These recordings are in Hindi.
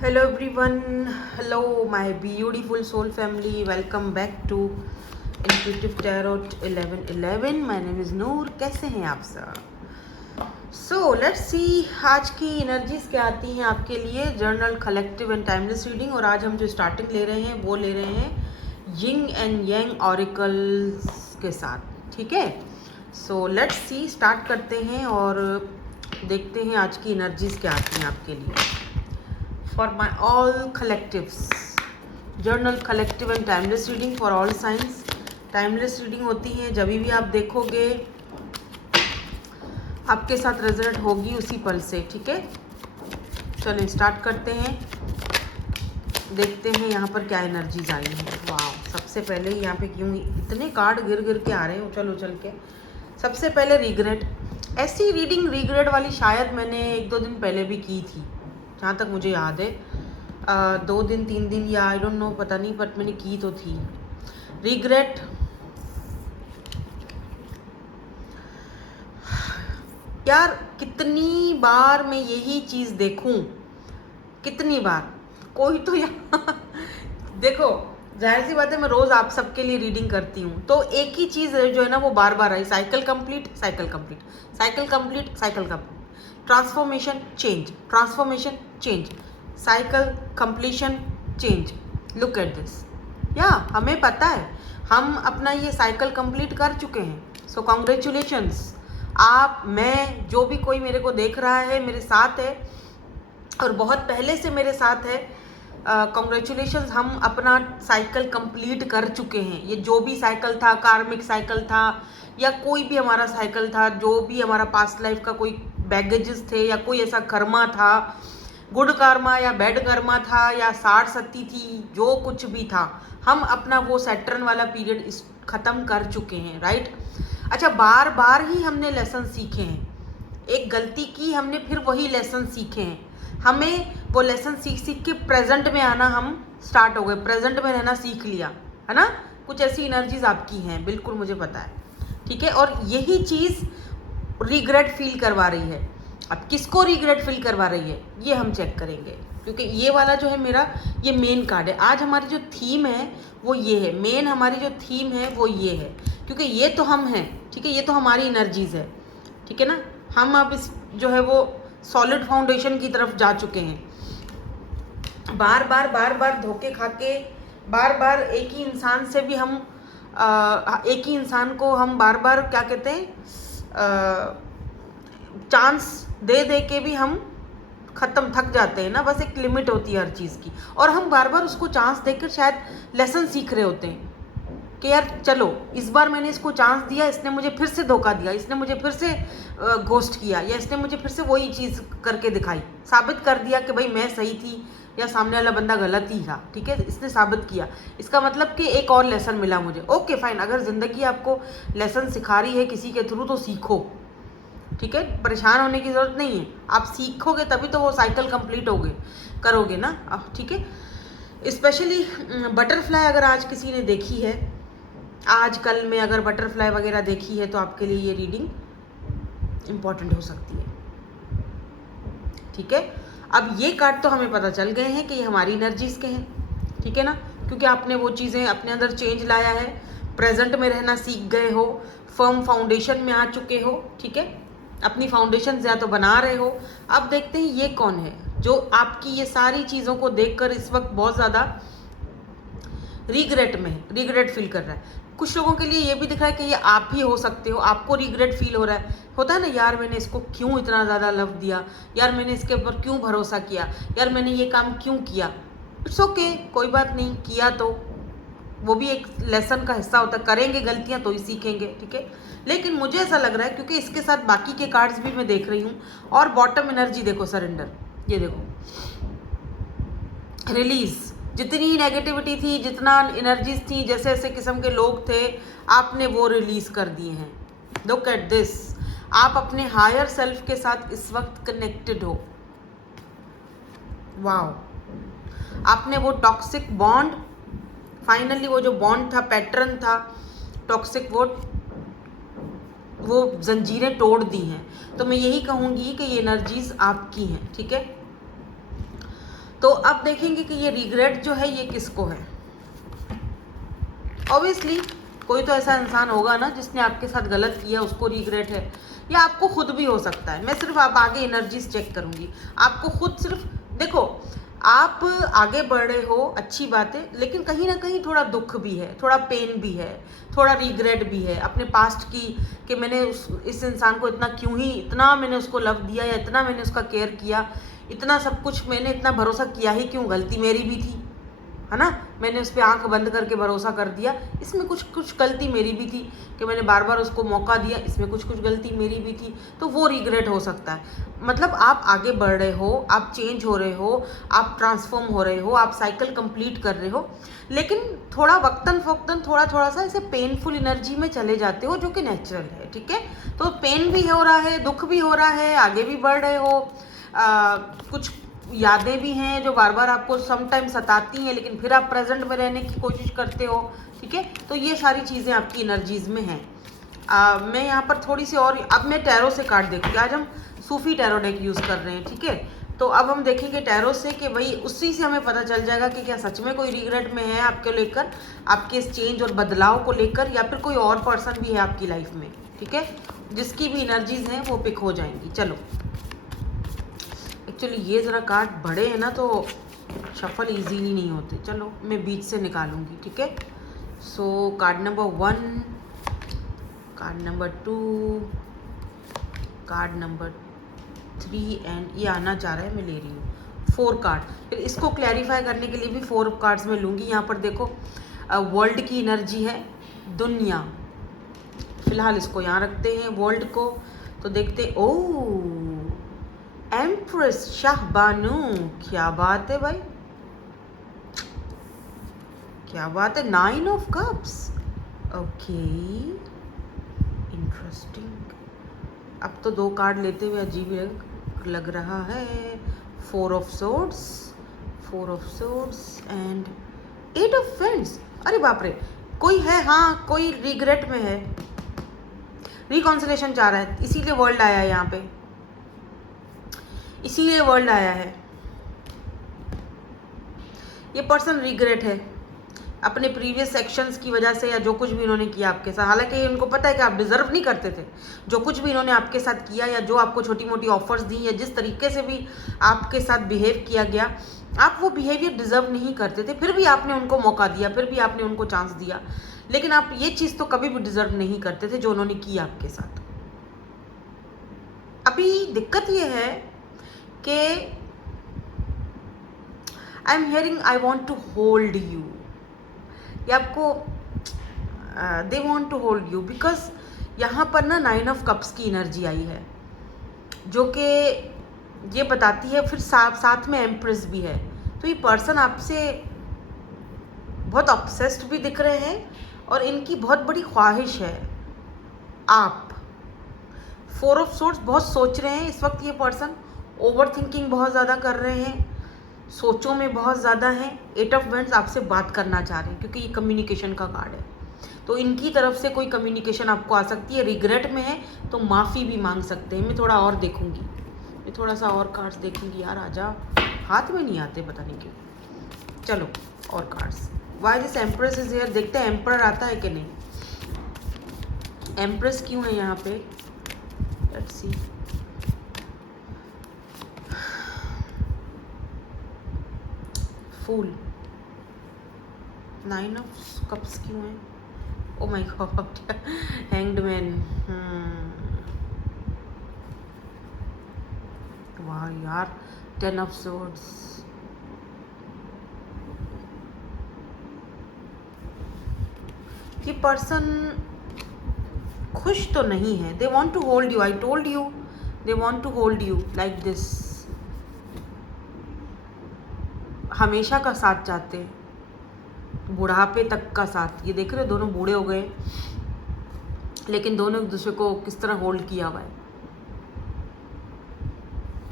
Hello everyone, hello my beautiful soul family. Welcome back to Intuitive Tarot 1111. My name is Noor. कैसे हैं आप सब? So let's see आज की एनर्जीज क्या आती हैं आपके लिए journal collective and timeless reading. और आज हम जो स्टार्टिंग ले रहे हैं वो ले रहे हैं यिंग एंड यांग ऑरिकल्स के साथ, ठीक है। सो लेट्स सी, स्टार्ट करते हैं और देखते हैं आज की एनर्जीज क्या आती हैं आपके लिए। For my all collectives, journal collective and timeless reading for all signs. Timeless reading होती है जब भी आप देखोगे आपके साथ रेजोनेट होगी उसी पल से, ठीक है। चलिए स्टार्ट करते हैं, देखते हैं यहाँ पर क्या एनर्जीज आई हैं। वाह, सबसे पहले यहाँ पे क्यों इतने कार्ड गिर गिर के आ रहे हैं उछल उछल के। सबसे पहले रिग्रेट। ऐसी रीडिंग रिग्रेट वाली शायद मैंने 1-2 दिन पहले भी की थी, जहाँ तक मुझे याद है। 2 दिन 3 दिन या आई डोंट नो, पता नहीं, बट मैंने की तो थी। रिग्रेट, यार कितनी बार मैं यही चीज़ देखूं, कितनी बार कोई तो यार देखो, जाहिर सी बात है मैं रोज़ आप सबके लिए रीडिंग करती हूँ, तो एक ही चीज़ जो है ना वो बार बार आई। Cycle complete, cycle complete, cycle complete, cycle complete, transformation change, transformation change, cycle completion change. Look at this. या हमें पता है हम अपना ये साइकिल कंप्लीट कर चुके हैं। सो कॉन्ग्रेचुलेशंस, आप, मैं, जो भी कोई मेरे को देख रहा है, मेरे साथ है और बहुत पहले से मेरे साथ है, कॉन्ग्रेचुलेशंस, हम अपना साइकिल कंप्लीट कर चुके हैं। ये जो भी साइकिल था, कार्मिक साइकिल था या कोई भी हमारा साइकिल था, जो भी हमारा पास्ट लाइफ का कोई बैगेजेस थे या कोई ऐसा कर्मा था, गुड कर्मा या बैड कर्मा था या 60 थी, जो कुछ भी था, हम अपना वो सैटर्न वाला पीरियड ख़त्म कर चुके हैं, राइट। अच्छा, बार बार ही हमने लेसन सीखे हैं। एक गलती की हमने, फिर वही लेसन सीखे हैं। हमें वो लेसन सीख सीख के प्रेजेंट में आना हम स्टार्ट हो गए, प्रेजेंट में रहना सीख लिया, है ना। कुछ ऐसी एनर्जीज आपकी हैं, बिल्कुल मुझे पता है, ठीक है। और यही चीज़ रिग्रेट फील करवा रही है। अब किसको रिग्रेट फील करवा रही है ये हम चेक करेंगे, क्योंकि ये वाला जो है मेरा, ये मेन कार्ड है। आज हमारी जो थीम है वो ये है, मेन हमारी जो थीम है वो ये है, क्योंकि ये तो हम हैं, ठीक है, ये तो हमारी एनर्जीज है, ठीक है ना। हम अब इस जो है वो सॉलिड फाउंडेशन की तरफ जा चुके हैं। बार बार धोखे खा के, बार बार एक ही इंसान से भी हम एक ही इंसान को हम बार बार क्या कहते हैं, चांस दे दे के भी हम ख़त्म, थक जाते हैं ना। बस एक लिमिट होती है हर चीज़ की, और हम बार बार उसको चांस देकर शायद लेसन सीख रहे होते हैं कि यार चलो इस बार मैंने इसको चांस दिया, इसने मुझे फिर से धोखा दिया, इसने मुझे फिर से घोस्ट किया, या इसने मुझे फिर से वही चीज़ करके दिखाई, साबित कर दिया कि भाई मैं सही थी या सामने वाला बंदा गलत ही था, ठीक है, इसने साबित किया। इसका मतलब कि एक और लेसन मिला मुझे। ओके फाइन, अगर ज़िंदगी आपको लेसन सिखा रही है किसी के थ्रू तो सीखो, ठीक है, परेशान होने की ज़रूरत नहीं है। आप सीखोगे तभी तो वो साइकिल कंप्लीट होगे, करोगे ना अब, ठीक है। स्पेशली बटरफ्लाई अगर आज किसी ने देखी है, आज कल में अगर बटरफ्लाई वगैरह देखी है, तो आपके लिए ये रीडिंग इम्पॉर्टेंट हो सकती है, ठीक है। अब ये कार्ड तो हमें पता चल गए हैं कि ये हमारी एनर्जीज के हैं, ठीक है ना, क्योंकि आपने वो चीज़ें अपने अंदर चेंज लाया है, प्रेजेंट में रहना सीख गए हो, फर्म फाउंडेशन में आ चुके हो, ठीक है, अपनी फाउंडेशन या तो बना रहे हो। अब देखते हैं ये कौन है जो आपकी ये सारी चीज़ों को देखकर इस वक्त बहुत ज़्यादा रिग्रेट में है, रिग्रेट फील कर रहा है। कुछ लोगों के लिए ये भी दिख रहा है कि ये आप ही हो सकते हो, आपको रिग्रेट फील हो रहा है। होता है ना, यार मैंने इसको क्यों इतना ज़्यादा लव दिया, यार मैंने इसके ऊपर क्यों भरोसा किया, यार मैंने ये काम क्यों किया। इट्स ओके, कोई बात नहीं, किया तो वो भी एक लेसन का हिस्सा होता है, करेंगे गलतियां तो ही सीखेंगे, ठीक है। लेकिन मुझे ऐसा लग रहा है, क्योंकि इसके साथ बाकी के कार्ड्स भी मैं देख रही हूँ, और बॉटम एनर्जी देखो, सरेंडर, ये देखो, रिलीज। जितनी नेगेटिविटी थी, जितना एनर्जीज थी, जैसे ऐसे किस्म के लोग थे, आपने वो रिलीज कर दिए हैं। लुक एट दिस, आप अपने हायर सेल्फ के साथ इस वक्त कनेक्टेड हो। वाओ, आपने वो टॉक्सिक बॉन्ड, फाइनली वो जो बॉन्ड था, पैटर्न था टॉक्सिक, वो जंजीरें तोड़ दी हैं। तो मैं यही कहूँगी कि ये एनर्जीज आपकी हैं, ठीक है। तो अब देखेंगे कि ये रिग्रेट जो है ये किसको है। ऑब्वियसली कोई तो ऐसा इंसान होगा ना जिसने आपके साथ गलत किया, उसको रिग्रेट है, या आपको खुद भी हो सकता है। मैं सिर्फ आप आगे एनर्जीज चेक करूंगी, आपको खुद सिर्फ देखो, आप आगे बढ़ रहे हो, अच्छी बात है, लेकिन कहीं ना कहीं थोड़ा दुख भी है, थोड़ा पेन भी है, थोड़ा रिग्रेट भी है अपने पास्ट की, कि मैंने इस इंसान को इतना मैंने उसको लव दिया, या इतना मैंने उसका केयर किया, इतना सब कुछ मैंने इतना भरोसा किया ही क्यों, गलती मेरी भी थी, है ना, मैंने उस पर आंख बंद करके भरोसा कर दिया, इसमें कुछ गलती मेरी भी थी, कि मैंने बार बार उसको मौका दिया, इसमें कुछ गलती मेरी भी थी, तो वो रिग्रेट हो सकता है। मतलब आप आगे बढ़ रहे हो, आप चेंज हो रहे हो, आप ट्रांसफॉर्म हो रहे हो, आप साइकिल कंप्लीट कर रहे हो, लेकिन थोड़ा वक्तन फोक्तन थोड़ा सा ऐसे पेनफुल एनर्जी में चले जाते हो, जो कि नेचुरल है, ठीक है। तो पेन भी हो रहा है, दुख भी हो रहा है, आगे भी बढ़ रहे हो, कुछ यादें भी हैं जो बार बार आपको समटाइम सताती हैं, लेकिन फिर आप प्रेजेंट में रहने की कोशिश करते हो, ठीक है। तो ये सारी चीज़ें आपकी एनर्जीज में हैं। मैं यहाँ पर थोड़ी सी और, अब मैं टैरो से कार्ड देखूँगी, आज हम सूफी टैरो डेक यूज़ कर रहे हैं, ठीक है। तो अब हम देखेंगे टैरो से कि भाई उसी से हमें पता चल जाएगा कि क्या सच में कोई रिग्रेट में है आपके लेकर, आपके इस चेंज और बदलाव को लेकर, या फिर कोई और पर्सन भी है आपकी लाइफ में, ठीक है, जिसकी भी एनर्जीज हैं वो पिक हो जाएंगी। चलो, एक्चुअली ये ज़रा कार्ड बड़े हैं ना, तो शफल इजीली नहीं होते। चलो मैं बीच से निकालूंगी, ठीक है। So card number 1, card number 2, card number 3 and ये आना चाह रहा है, मैं ले रही हूँ 4 कार्ड। फिर इसको क्लैरिफाई करने के लिए भी 4 कार्ड्स में लूँगी। यहाँ पर देखो वर्ल्ड की एनर्जी है, दुनिया, फिलहाल इसको यहाँ रखते हैं वर्ल्ड को। तो देखते, ओह एम्प्रेस शाहबानू, क्या बात है भाई, क्या बात है, 9 ऑफ कप्स, ओके इंटरेस्टिंग। अब तो 2 कार्ड लेते हुए अजीब लग रहा है। 4 of swords, 4 of swords and 8 of friends. अरे बाप रे, कोई है, हाँ कोई रिग्रेट में है, रिकॉन्सिलेशन चाह रहा है, इसीलिए वर्ल्ड आया है यहाँ पे, इसीलिए वर्ल्ड आया है। ये पर्सन रिग्रेट है अपने प्रीवियस एक्शंस की वजह से, या जो कुछ भी इन्होंने किया आपके साथ, हालांकि इनको पता है कि आप डिजर्व नहीं करते थे, जो कुछ भी इन्होंने आपके साथ किया, या जो आपको छोटी मोटी ऑफर्स दी, या जिस तरीके से भी आपके साथ बिहेव किया गया, आप वो बिहेवियर डिजर्व नहीं करते थे, फिर भी आपने उनको मौका दिया, फिर भी आपने उनको चांस दिया, लेकिन आप ये चीज़ तो कभी भी डिजर्व नहीं करते थे जो उन्होंने किया आपके साथ। अभी दिक्कत ये है कि I am hearing I want to hold you, ये आपको they want to hold you, because यहाँ पर ना 9 ऑफ कप्स की एनर्जी आई है, जो कि ये बताती है, फिर साथ में एम्प्रेस भी है। तो ये पर्सन आपसे बहुत ऑब्सेस्ड भी दिख रहे हैं, और इनकी बहुत बड़ी ख्वाहिश है आप। 4 ऑफ सोर्ड्स, बहुत सोच रहे हैं इस वक्त ये पर्सन, ओवर थिंकिंग बहुत ज़्यादा कर रहे हैं, सोचों में बहुत ज़्यादा हैं। 8 ऑफ वेंड्स, आपसे बात करना चाह रहे हैं, क्योंकि ये कम्युनिकेशन का कार्ड है, तो इनकी तरफ से कोई कम्युनिकेशन आपको आ सकती है। रिग्रेट में है तो माफ़ी भी मांग सकते हैं। मैं थोड़ा और देखूंगी, मैं थोड़ा सा और कार्ड्स देखूंगी। यार आजा, हाथ में नहीं आते पता नहीं क्यों। चलो और cards, why this empress is here, देखते हैं एम्पर आता है कि नहीं। एम्प्रेस क्यों है यहाँ पे, let's see. Fool, 9 of cups क्यों है, oh my god, hanged man, वाह यार, 10 ऑफ सोर्ड्स। ये पर्सन खुश तो नहीं है, they want to hold you, I told you, they want to hold you like this, हमेशा का साथ चाहते हैं, बुढ़ापे तक का साथ। ये देख रहे हो, दोनों बूढ़े हो गए, लेकिन दोनों एक दूसरे को किस तरह होल्ड किया हुआ है।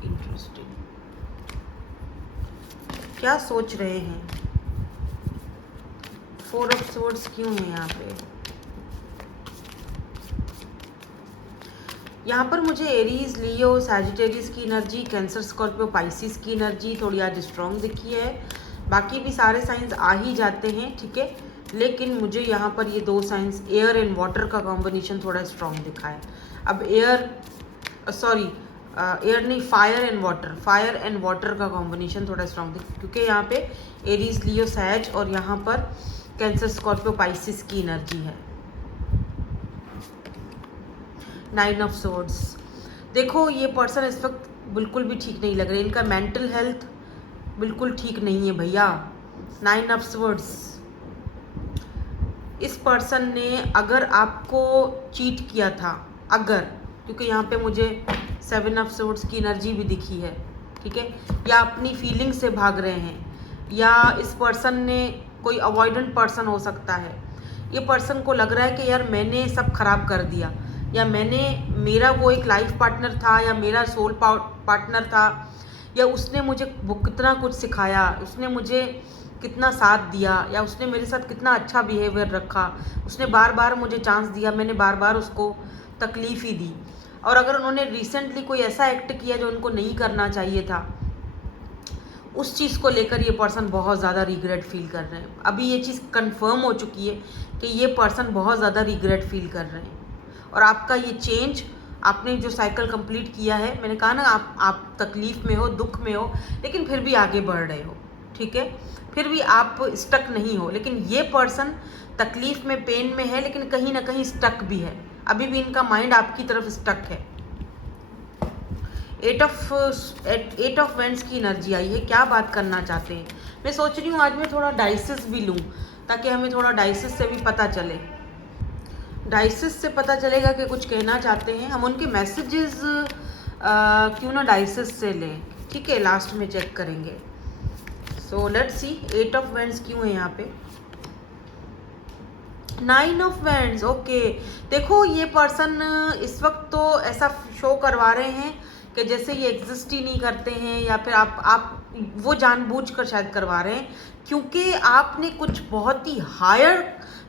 इंटरेस्टिंग, क्या सोच रहे हैं। 4 ऑफ सोर्ड्स क्यों है यहाँ पे, यहाँ पर मुझे एरीज, लियो, सैजिटेरियस की एनर्जी, कैंसर, स्कॉर्पियो, पाइसिस की एनर्जी थोड़ी आज स्ट्रॉन्ग दिखी है। बाकी भी सारे साइंस आ ही जाते हैं, ठीक है, लेकिन मुझे यहाँ पर ये 2 साइंस एयर एंड वाटर का कॉम्बिनेशन थोड़ा स्ट्रॉन्ग दिखा है। अब एयर नहीं, फायर एंड वाटर का कॉम्बिनेशन थोड़ा स्ट्रॉन्ग दिखा, क्योंकि यहाँ पे एरीज, लियो, सैज और यहाँ पर कैंसर, स्कॉर्पियो, पाइसिस की एनर्जी है। 9 ऑफ सोर्ड्स। देखो ये पर्सन इस वक्त बिल्कुल भी ठीक नहीं लग रहे, इनका मेंटल हेल्थ बिल्कुल ठीक नहीं है भैया। 9 ऑफ सोर्ड्स। इस पर्सन ने अगर आपको चीट किया था, अगर, क्योंकि यहाँ पे मुझे 7 ऑफ सोर्ड्स की एनर्जी भी दिखी है, ठीक है, या अपनी फीलिंग से भाग रहे हैं, या इस पर्सन ने कोई अवॉइडेंट पर्सन हो सकता है। ये पर्सन को लग रहा है कि यार मैंने सब खराब कर दिया, या मेरा वो एक लाइफ पार्टनर था, या मेरा सोल पार्टनर था, या उसने मुझे कितना कुछ सिखाया, उसने मुझे कितना साथ दिया, या उसने मेरे साथ कितना अच्छा बिहेवियर रखा, उसने बार बार मुझे चांस दिया, मैंने बार बार उसको तकलीफ ही दी। और अगर उन्होंने रिसेंटली कोई ऐसा एक्ट किया जो उनको नहीं करना चाहिए था, उस चीज़ को लेकर ये पर्सन बहुत ज़्यादा रिग्रेट फील कर रहे हैं। अभी ये चीज़ कंफर्म हो चुकी है कि ये पर्सन बहुत ज़्यादा रिग्रेट फील कर रहे हैं। और आपका ये चेंज, आपने जो साइकिल कंप्लीट किया है, मैंने कहा ना, आप तकलीफ़ में हो, दुख में हो, लेकिन फिर भी आगे बढ़ रहे हो, ठीक है, फिर भी आप स्टक नहीं हो। लेकिन ये पर्सन तकलीफ़ में, पेन में है, लेकिन कहीं ना कहीं स्टक भी है, अभी भी इनका माइंड आपकी तरफ स्टक है। 8 ऑफ वेंड्स की एनर्जी आई है। क्या बात करना चाहते हैं? मैं सोच रही हूँ आज मैं थोड़ा डाइसिस भी लूँ, ताकि हमें थोड़ा डाइसिस से भी पता चले। डाइसिस से पता चलेगा कि कुछ कहना चाहते हैं। हम उनके मैसेजेस क्यों ना डाइसिस से लें, ठीक है, लास्ट में चेक करेंगे। So let's see 8 of vends क्यों है यहाँ पे। 9 ऑफ वेंड्स, ओके। देखो ये पर्सन इस वक्त तो ऐसा शो करवा रहे हैं कि जैसे ये एग्जिस्ट ही नहीं करते हैं, या फिर आप वो जानबूझकर शायद करवा रहे हैं, क्योंकि आपने कुछ बहुत ही हायर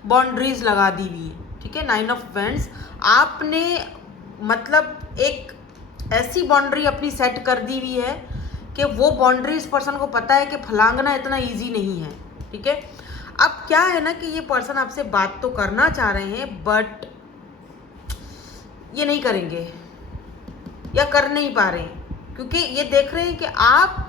बाउंड्रीज लगा दी हुई है, ठीक है। 9 ऑफ वेंड्स, आपने मतलब एक ऐसी बाउंड्री अपनी सेट कर दी हुई है कि वो बाउंड्री इस पर्सन को पता है कि फलांगना इतना ईजी नहीं है, ठीक है। अब क्या है ना कि ये पर्सन आपसे बात तो करना चाह रहे हैं, बट ये नहीं करेंगे या कर नहीं पा रहे हैं, क्योंकि ये देख रहे हैं कि आप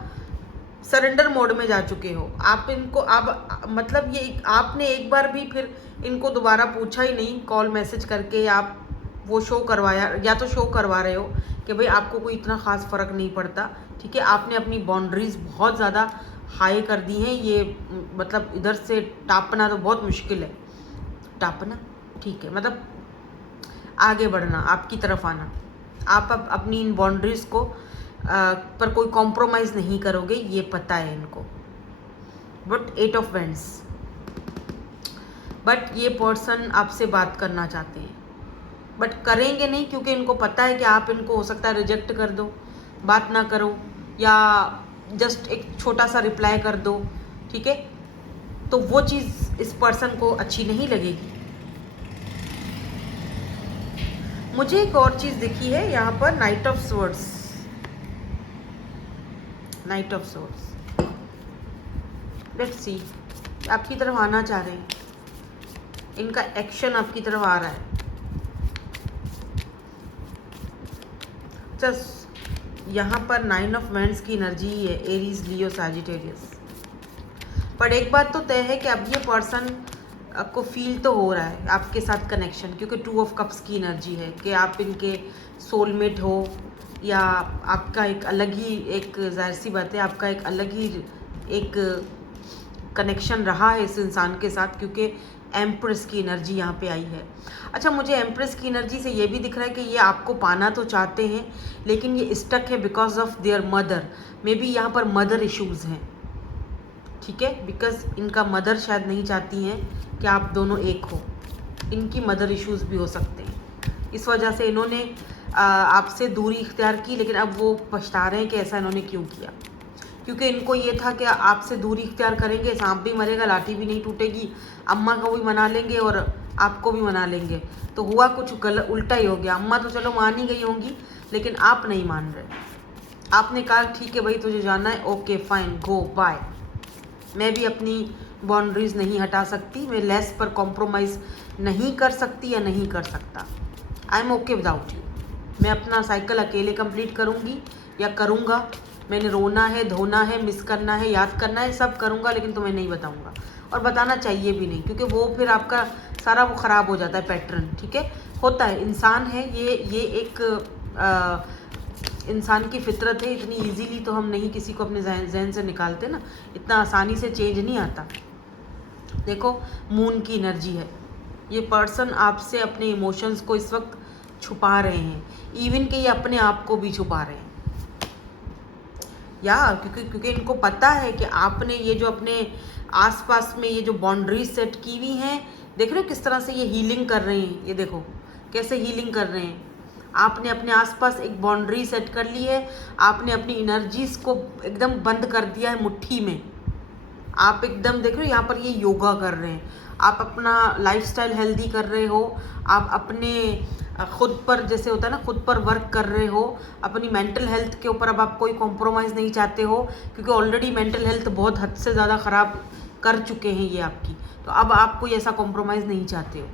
सरेंडर मोड में जा चुके हो। आप इनको अब मतलब ये आपने एक बार भी फिर इनको दोबारा पूछा ही नहीं कॉल मैसेज करके, या आप वो शो करवाया, या तो शो करवा रहे हो कि भाई आपको कोई इतना ख़ास फ़र्क नहीं पड़ता, ठीक है। आपने अपनी बाउंड्रीज बहुत ज़्यादा हाई कर दी हैं। ये मतलब इधर से टापना तो बहुत मुश्किल है, टापना ठीक है, मतलब आगे बढ़ना, आपकी तरफ आना। आप अब अपनी इन बाउंड्रीज को पर कोई कॉम्प्रोमाइज़ नहीं करोगे, ये पता है इनको। बट 8 ऑफ वेंड्स, बट ये पर्सन आपसे बात करना चाहते हैं, बट करेंगे नहीं, क्योंकि इनको पता है कि आप इनको हो सकता है रिजेक्ट कर दो, बात ना करो, या जस्ट एक छोटा सा रिप्लाई कर दो, ठीक है। तो वो चीज़ इस पर्सन को अच्छी नहीं लगेगी। मुझे एक और चीज़ दिखी है यहाँ पर, night of swords. Night of swords, let's see, आपकी तरफ आना चाह रहे हैं, इनका एक्शन आपकी तरफ आ रहा है। जस्ट यहाँ पर 9 ऑफ वेंड्स की एनर्जी है, एरीज, लियो, सैजिटेरियस। पर एक बात तो तय है कि अब ये पर्सन को फील तो हो रहा है आपके साथ कनेक्शन, क्योंकि 2 ऑफ कप्स की एनर्जी है कि आप इनके सोलमेट हो, या आपका एक अलग ही, एक जाहिर सी बात है, आपका एक अलग ही एक कनेक्शन रहा है इस इंसान के साथ, क्योंकि एम्प्रेस की एनर्जी यहाँ पे आई है। अच्छा, मुझे एम्प्रेस की एनर्जी से ये भी दिख रहा है कि ये आपको पाना तो चाहते हैं, लेकिन ये स्टक है because of their mother. May be यहाँ पर मदर इश्यूज़ हैं, ठीक है, बिकॉज इनका मदर शायद नहीं चाहती हैं कि आप दोनों एक हो। इनकी मदर इश्यूज़ भी हो सकते हैं, इस वजह से इन्होंने आपसे दूरी इख्तियार की, लेकिन अब वो पछता रहे हैं कि ऐसा इन्होंने क्यों किया, क्योंकि इनको ये था कि आपसे दूरी इख्तियार करेंगे, सांप भी मरेगा, लाठी भी नहीं टूटेगी, अम्मा को भी मना लेंगे, और आपको भी मना लेंगे। तो हुआ कुछ गलत, उल्टा ही हो गया। अम्मा तो चलो मान ही गई होंगी, लेकिन आप नहीं मान रहे। आपने कहा ठीक है भाई तुझे जाना है, ओके फाइन गो बाय। मैं भी अपनी बाउंड्रीज नहीं हटा सकती, मैं लेस पर कॉम्प्रोमाइज़ नहीं कर सकती या नहीं कर सकता। I am okay without you. मैं अपना साइकिल अकेले कंप्लीट करूँगी या करूँगा। मैंने रोना है, धोना है, मिस करना है, याद करना है, सब करूँगा, लेकिन तुम्हें नहीं बताऊँगा। और बताना चाहिए भी नहीं, क्योंकि वो फिर आपका सारा वो ख़राब हो जाता है पैटर्न। ठीक है, होता है, इंसान है ये एक इंसान की फितरत है। इतनी इजीली तो हम नहीं किसी को अपने जहन से निकालते ना, इतना आसानी से चेंज नहीं आता। देखो मून की एनर्जी है, ये पर्सन आपसे अपने इमोशंस को इस वक्त छुपा रहे हैं, इवन कि ये अपने आप को भी छुपा रहे हैं यार, क्योंकि इनको पता है कि आपने ये जो अपने आसपास में ये जो बाउंड्रीज सेट की हुई हैं, देख रहे हो किस तरह से ये हीलिंग कर रहे हैं। ये देखो कैसे हीलिंग कर रहे हैं। आपने अपने आसपास एक बाउंड्री सेट कर ली है, आपने अपनी एनर्जीज को एकदम बंद कर दिया है मुट्ठी में। आप एकदम देख रहे हो यहाँ पर ये योगा कर रहे हैं, आप अपना लाइफस्टाइल हेल्दी कर रहे हो, आप अपने खुद पर, जैसे होता है ना, खुद पर वर्क कर रहे हो। अपनी मेंटल हेल्थ के ऊपर अब आप कोई कॉम्प्रोमाइज़ नहीं चाहते हो, क्योंकि ऑलरेडी मेंटल हेल्थ बहुत हद से ज़्यादा ख़राब कर चुके हैं ये आपकी। तो अब आप कोई ऐसा कॉम्प्रोमाइज़ नहीं चाहते हो।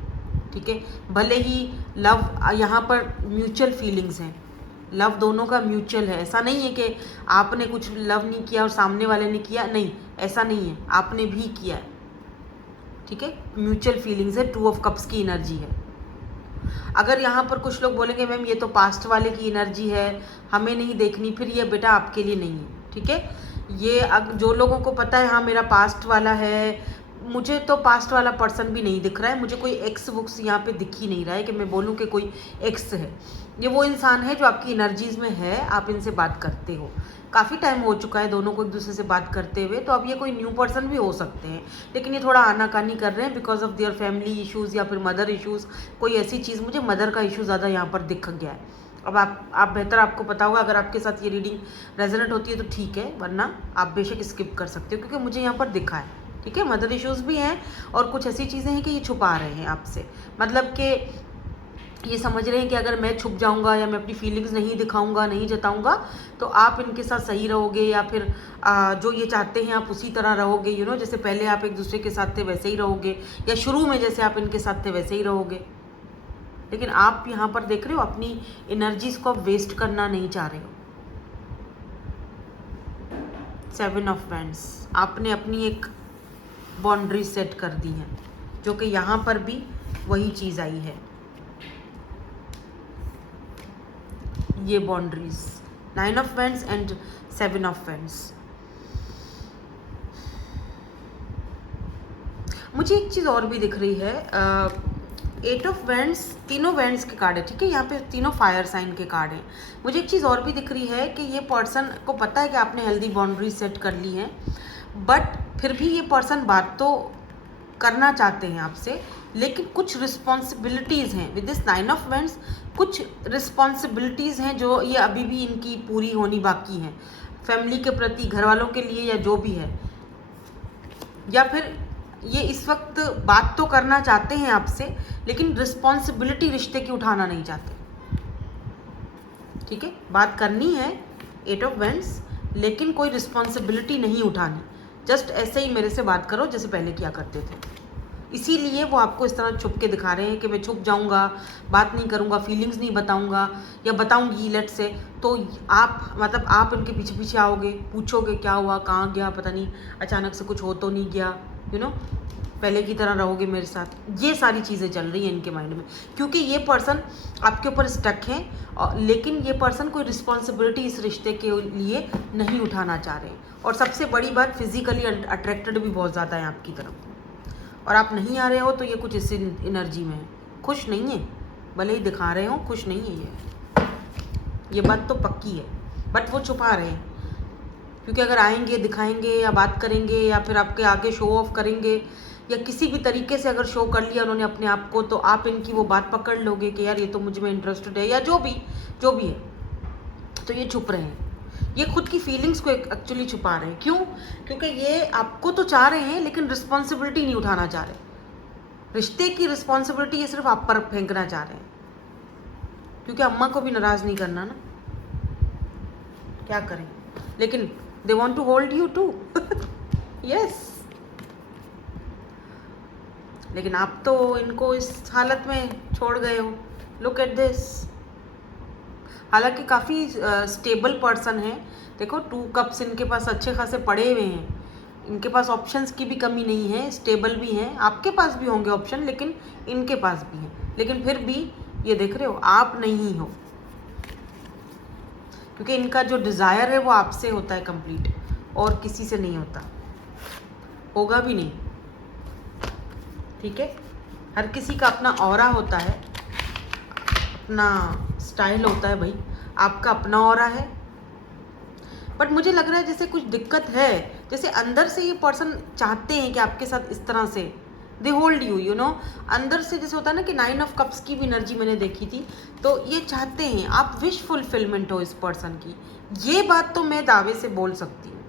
ठीक है, भले ही लव यहाँ पर म्यूचुअल फीलिंग्स हैं, लव दोनों का म्यूचुअल है। ऐसा नहीं है कि आपने कुछ लव नहीं किया और सामने वाले ने किया, नहीं, ऐसा नहीं है, आपने भी किया है। ठीक है, म्यूचुअल फीलिंग्स है, 2 ऑफ कप्स की एनर्जी है। अगर यहाँ पर कुछ लोग बोलेंगे मैम ये तो पास्ट वाले की एनर्जी है, हमें नहीं देखनी, फिर ये बेटा आपके लिए नहीं है। ठीक है, ये जो लोगों को पता है हाँ मेरा पास्ट वाला है, मुझे तो पास्ट वाला पर्सन भी नहीं दिख रहा है, मुझे कोई एक्स वुक्स यहाँ पे दिख ही नहीं रहा है कि मैं बोलूँ कि कोई एक्स है। ये वो इंसान है जो आपकी एनर्जीज में है, आप इनसे बात करते हो, काफ़ी टाइम हो चुका है दोनों को एक दूसरे से बात करते हुए। तो अब ये कोई न्यू पर्सन भी हो सकते हैं, लेकिन ये थोड़ा आनाकानी कर रहे हैं because of their family issues या फिर मदर इश्यूज़, कोई ऐसी चीज़। मुझे मदर का इशू ज़्यादा यहाँ पर दिख गया है। अब आप बेहतर आपको पता होगा, अगर आपके साथ ये रीडिंग रेजोनेट होती है तो ठीक है, वरना आप बेशक स्किप कर सकते हो, क्योंकि मुझे यहाँ पर दिखा है। ठीक है, मदर इश्यूज़ भी हैं और कुछ ऐसी चीज़ें हैं कि ये छुपा रहे हैं आपसे, मतलब कि ये समझ रहे हैं कि अगर मैं छुप जाऊंगा या मैं अपनी फीलिंग्स नहीं दिखाऊंगा, नहीं जताऊंगा, तो आप इनके साथ सही रहोगे, या फिर जो ये चाहते हैं आप उसी तरह रहोगे। जैसे पहले आप एक दूसरे के साथ थे वैसे ही रहोगे, या शुरू में जैसे आप इनके साथ थे वैसे ही रहोगे। लेकिन आप यहाँ पर देख रहे हो अपनी एनर्जीज को आप वेस्ट करना नहीं चाह रहे हो। 7 ऑफ वैंड्स, आपने अपनी एक बाउंड्री सेट कर दी है, जो कि यहाँ पर भी वही चीज़ आई है, ये boundaries. 9 of wands and 7 of wands. मुझे एक चीज़ और भी दिख रही है, 8 ऑफ वैंड्स, तीनों वैंड्स के कार्ड है। ठीक है, यहाँ पे तीनों फायर साइन के कार्ड हैं। मुझे एक चीज़ और भी दिख रही है कि ये पर्सन को पता है कि आपने हेल्दी बाउंड्री सेट कर ली है, बट फिर भी ये पर्सन बात तो करना चाहते हैं आपसे, लेकिन कुछ रिस्पॉन्सिबिलिटीज़ हैं विद दिस 9 ऑफ वैंड्स। कुछ रिस्पॉन्सिबिलिटीज़ हैं जो ये अभी भी इनकी पूरी होनी बाकी हैं, फैमिली के प्रति, घर वालों के लिए, या जो भी है। या फिर ये इस वक्त बात तो करना चाहते हैं आपसे, लेकिन रिस्पॉन्सिबिलिटी रिश्ते की उठाना नहीं चाहते। ठीक है, बात करनी है 8 ऑफ वैंड्स, लेकिन कोई रिस्पॉन्सिबिलिटी नहीं उठानी। जस्ट ऐसे ही मेरे से बात करो जैसे पहले किया करते थे। इसीलिए वो आपको इस तरह छुप के दिखा रहे हैं कि मैं छुप जाऊंगा, बात नहीं करूंगा, फीलिंग्स नहीं बताऊंगा, या बताऊंगी लेट से, तो आप मतलब आप इनके पीछे पीछे आओगे, पूछोगे क्या हुआ, कहाँ गया, पता नहीं अचानक से कुछ हो तो नहीं गया, पहले की तरह रहोगे मेरे साथ। ये सारी चीज़ें चल रही हैं इनके माइंड में, क्योंकि ये पर्सन आपके ऊपर स्टक है, लेकिन ये पर्सन कोई रिस्पॉन्सिबिलिटी इस रिश्ते के लिए नहीं उठाना चाह रहे हैं। और सबसे बड़ी बात, फिजिकली अट्रैक्टेड भी बहुत ज़्यादा है आपकी तरफ, और आप नहीं आ रहे हो तो ये कुछ इस एनर्जी में है, खुश नहीं है, भले ही दिखा रहे हो खुश नहीं है। ये बात तो पक्की है, बट वो छुपा रहे हैं, क्योंकि अगर आएंगे, दिखाएंगे या बात करेंगे या फिर आपके आगे शो ऑफ करेंगे, या किसी भी तरीके से अगर शो कर लिया उन्होंने अपने आप को, तो आप इनकी वो बात पकड़ लोगे कि यार ये तो मुझ में इंटरेस्टेड है, या जो भी है। तो ये छुप रहे हैं, ये खुद की फीलिंग्स को एक्चुअली छुपा रहे हैं। क्यों? क्योंकि ये आपको तो चाह रहे हैं, लेकिन रिस्पॉन्सिबिलिटी नहीं उठाना चाह रहे। रिश्ते की रिस्पॉन्सिबिलिटी ये सिर्फ आप पर फेंकना चाह रहे हैं, क्योंकि अम्मा को भी नाराज नहीं करना ना, क्या करें, लेकिन they want to hold you too. Yes, लेकिन आप तो इनको इस हालत में छोड़ गए हो। Look at this. हालांकि काफ़ी स्टेबल पर्सन है। देखो 2 कप्स इनके पास अच्छे खासे पड़े हुए हैं, इनके पास ऑप्शंस की भी कमी नहीं है, स्टेबल भी हैं। आपके पास भी होंगे ऑप्शन, लेकिन इनके पास भी हैं। लेकिन फिर भी ये देख रहे हो, आप नहीं हो, क्योंकि इनका जो डिज़ायर है वो आपसे होता है कंप्लीट, और किसी से नहीं होता, होगा भी नहीं। ठीक है, हर किसी का अपना ऑरा होता है, अपना स्टाइल होता है भाई, आपका अपना ऑरा है। बट मुझे लग रहा है जैसे कुछ दिक्कत है, जैसे अंदर से ये पर्सन चाहते हैं कि आपके साथ इस तरह से they hold you, you know, अंदर से जैसे होता है ना कि 9 ऑफ कप्स की भी एनर्जी मैंने देखी थी, तो ये चाहते हैं आप विश फुलफिलमेंट हो इस पर्सन की। ये बात तो मैं दावे से बोल सकती हूँ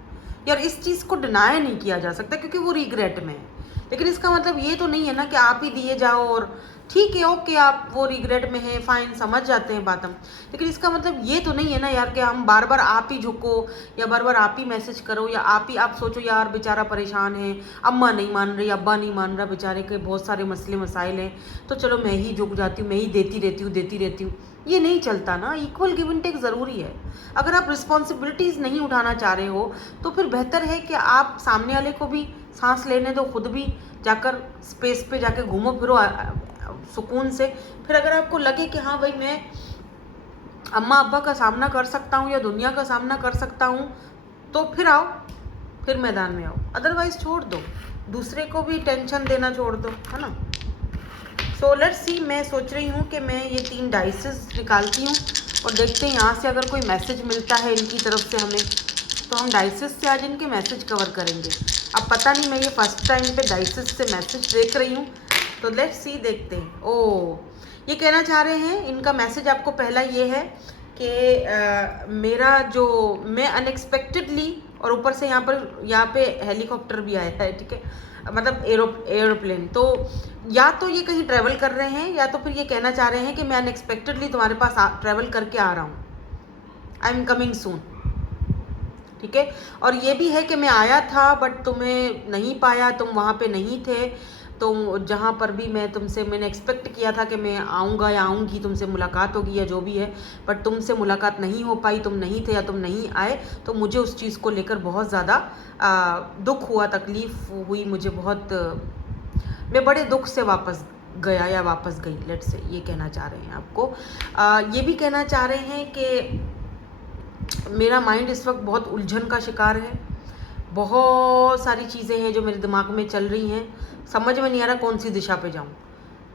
यार, इस चीज़ को डिनाई नहीं किया जा सकता, क्योंकि वो रिग्रेट में है। लेकिन इसका मतलब ये तो नहीं है ना कि आप ही दिए जाओ और ठीक है, ओके, आप वो रिग्रेट में है, फाइन, समझ जाते हैं बात हम। लेकिन इसका मतलब ये तो नहीं है ना यार कि हम बार बार आप ही झुको, या बार बार आप ही मैसेज करो, या आप सोचो यार बेचारा परेशान है, अम्मा नहीं मान रही, अब्बा नहीं मान रहा, बेचारे के बहुत सारे मसले मसाइल हैं, तो चलो मैं ही झुक जाती हूँ, मैं ही देती रहती हूँ। ये नहीं चलता ना, इक्वल गिव एंड टेक ज़रूरी है। अगर आप रिस्पॉन्सिबिलिटीज़ नहीं उठाना चाह रहे हो तो फिर बेहतर है कि आप सामने वाले को भी सांस लेने दो, खुद भी जाकर स्पेस पे जाके घूमो फिरो सुकून से। फिर अगर आपको लगे कि हाँ भाई मैं अम्मा अब्बा का सामना कर सकता हूँ या दुनिया का सामना कर सकता हूँ, तो फिर आओ, फिर मैदान में आओ, अदरवाइज छोड़ दो, दूसरे को भी टेंशन देना छोड़ दो, है ना। सो लेट्स सी, मैं सोच रही हूँ कि मैं ये 3 डाइसेस निकालती हूँ और देखते हैं यहाँ से अगर कोई मैसेज मिलता है इनकी तरफ से हमें, तो हम डाइसेस से आज इनके मैसेज कवर करेंगे। अब पता नहीं, मैं ये फर्स्ट टाइम पे डाइसेस से मैसेज देख रही हूँ, तो लेट्स सी, देखते हैं। ओ, ये कहना चाह रहे हैं, इनका मैसेज आपको पहला ये है कि मेरा जो मैं अनएक्सपेक्टेडली, और ऊपर से यहाँ पे हेलीकॉप्टर भी आया है, ठीक है, मतलब एरोप्लेन, तो या तो ये कहीं ट्रैवल कर रहे हैं, या तो फिर ये कहना चाह रहे हैं कि मैं अनएक्सपेक्टेडली तुम्हारे पास ट्रैवल करके आ रहा हूँ, आई एम कमिंग सून। ठीक है, और ये भी है कि मैं आया था बट तुम्हें नहीं पाया, तुम वहाँ पे नहीं थे, तो जहाँ पर भी मैंने एक्सपेक्ट किया था कि मैं आऊँगा या आऊँगी, तुमसे मुलाकात होगी या जो भी है, बट तुमसे मुलाकात नहीं हो पाई, तुम नहीं थे या तुम नहीं आए, तो मुझे उस चीज़ को लेकर बहुत ज़्यादा दुख हुआ, तकलीफ़ हुई मुझे बहुत, मैं बड़े दुख से वापस गया या वापस गई, लेट्स से, ये कहना चाह रहे हैं आपको। ये भी कहना चाह रहे हैं कि मेरा माइंड इस वक्त बहुत उलझन का शिकार है, बहुत सारी चीज़ें हैं जो मेरे दिमाग में चल रही हैं, समझ में नहीं आ रहा कौन सी दिशा पे जाऊं।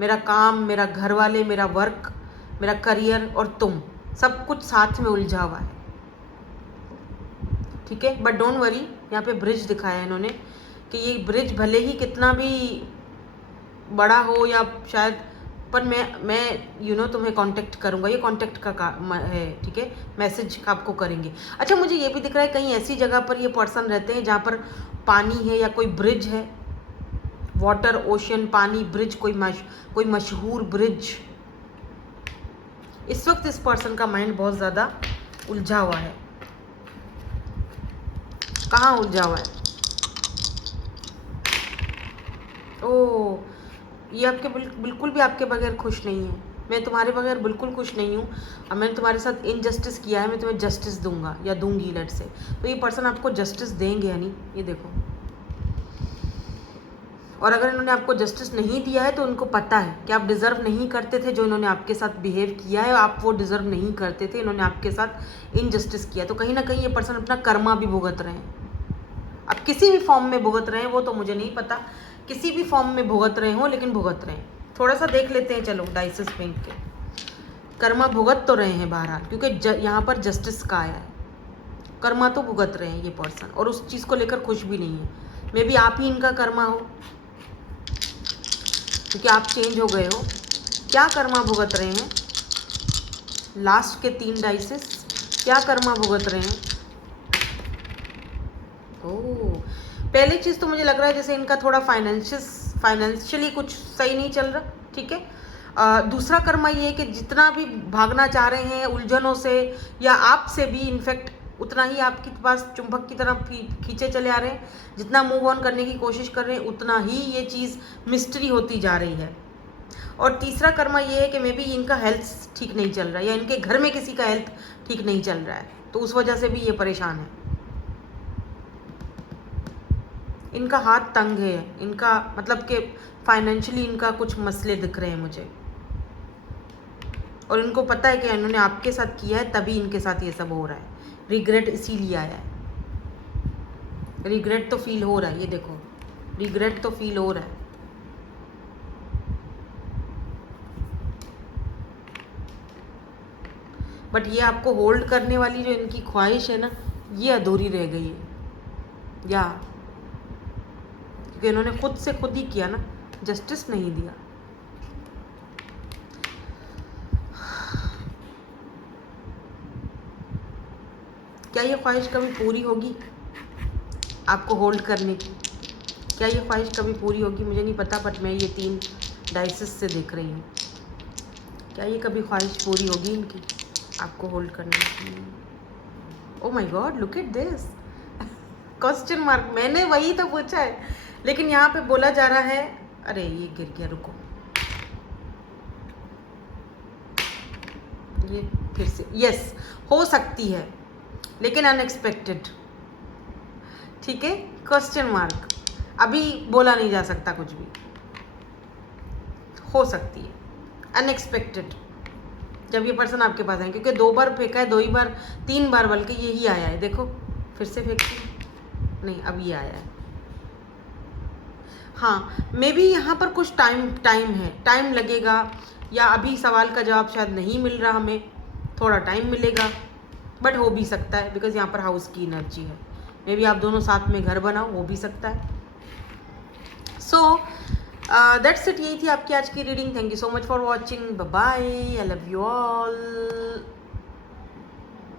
मेरा काम, मेरा घर वाले, मेरा वर्क, मेरा करियर और तुम, सब कुछ साथ में उलझा हुआ है। ठीक है, बट डोंट वरी, यहाँ पे ब्रिज दिखाया है इन्होंने कि ये ब्रिज भले ही कितना भी बड़ा हो या शायद, पर मैं तुम्हें कांटेक्ट करूंगा, ये कांटेक्ट का है, ठीक है, मैसेज आपको करेंगे। अच्छा, मुझे ये भी दिख रहा है कहीं ऐसी जगह पर ये पर्सन रहते हैं जहाँ पर पानी है या कोई ब्रिज है, वाटर, ओशन, पानी, ब्रिज, कोई मशहूर ब्रिज। इस वक्त इस पर्सन का माइंड बहुत ज़्यादा उलझा हुआ है। कहाँ उलझा हुआ है? ओह, ये आपके बिल्कुल भी आपके बगैर खुश नहीं है। मैं तुम्हारे बगैर बिल्कुल खुश नहीं हूँ, और मैंने तुम्हारे साथ इनजस्टिस किया है, मैं तुम्हें जस्टिस दूंगा या दूंगी, लेट से। तो ये पर्सन आपको जस्टिस देंगे, यानी ये देखो। और अगर इन्होंने आपको जस्टिस नहीं दिया है तो उनको पता है कि आप डिज़र्व नहीं करते थे, जो इन्होंने आपके साथ बिहेव किया है, आप वो डिज़र्व नहीं करते थे, इन्होंने आपके साथ इनजस्टिस किया। तो कहीं ना कहीं ये पर्सन अपना कर्मा भी भुगत रहे हैं। अब किसी भी फॉर्म में भुगत रहे हैं वो तो मुझे नहीं पता, किसी भी फॉर्म में भुगत रहे हो, लेकिन भुगत रहे हैं। थोड़ा सा देख लेते हैं, चलो, डाइसेस फेंक के। कर्मा भुगत तो रहे हैं बहरहाल, क्योंकि यहाँ पर जस्टिस का आया है। कर्मा तो भुगत रहे हैं ये पर्सन, और उस चीज़ को लेकर खुश भी नहीं है। मे बी आप ही इनका कर्मा हो, क्योंकि आप चेंज हो गए हो। क्या कर्मा भुगत रहे हैं? लास्ट के 3 डाइसेस, क्या कर्मा भुगत रहे हैं? ओह, पहली चीज़ तो मुझे लग रहा है जैसे इनका थोड़ा फाइनेंशियली कुछ सही नहीं चल रहा, ठीक है। दूसरा कर्मा ये है कि जितना भी भागना चाह रहे हैं उलझनों से या आपसे भी, इनफैक्ट उतना ही आपके पास चुंबक की तरह खींचे चले आ रहे हैं। जितना मूव ऑन करने की कोशिश कर रहे हैं उतना ही ये चीज़ मिस्ट्री होती जा रही है। और तीसरा कर्मा ये है कि मे बी इनका हेल्थ ठीक नहीं चल रहा है या इनके घर में किसी का हेल्थ ठीक नहीं चल रहा है, तो उस वजह से भी ये परेशान है। इनका हाथ तंग है, इनका मतलब कि फाइनेंशियली इनका कुछ मसले दिख रहे हैं मुझे, और इनको पता है कि इन्होंने आपके साथ किया है तभी इनके साथ ये सब हो रहा है। रिग्रेट इसीलिए आया है, रिग्रेट तो फील हो रहा है, ये देखो रिग्रेट तो फील हो रहा है। बट ये आपको होल्ड करने वाली जो इनकी ख्वाहिश है ना, ये अधूरी रह गई है, या क्योंकि इन्होंने खुद से खुद ही किया ना, जस्टिस नहीं दिया। क्या ये ख्वाहिश कभी पूरी होगी आपको होल्ड करने की? क्या ये ख्वाहिश कभी पूरी होगी? मुझे नहीं पता, बट मैं ये 3 डाइसेस से देख रही हूँ। क्या ये कभी ख्वाहिश पूरी होगी इनकी आपको होल्ड करने की? ओ my God, look at this question mark. मैंने वही तो पूछा है, लेकिन यहाँ पे बोला जा रहा है, अरे ये गिर गया, रुको, ये फिर से, यस हो सकती है लेकिन अनएक्सपेक्टेड, ठीक है, क्वेश्चन मार्क, अभी बोला नहीं जा सकता कुछ भी, हो सकती है अनएक्सपेक्टेड जब ये पर्सन आपके पास आए, क्योंकि 2 बार फेंका है, 2 ही बार 3 बार बल्कि यही आया है। देखो फिर से फेंकती नहीं, अब ये आया है। हाँ, मे बी यहाँ पर कुछ टाइम है, टाइम लगेगा, या अभी सवाल का जवाब शायद नहीं मिल रहा हमें, थोड़ा टाइम मिलेगा, बट हो भी सकता है बिकॉज यहाँ पर हाउस की एनर्जी है। मे बी आप दोनों साथ में घर बनाओ, हो भी सकता है। सो दैट्स इट, यही थी आपकी आज की reading. Thank you so much for watching, bye bye, I love you all.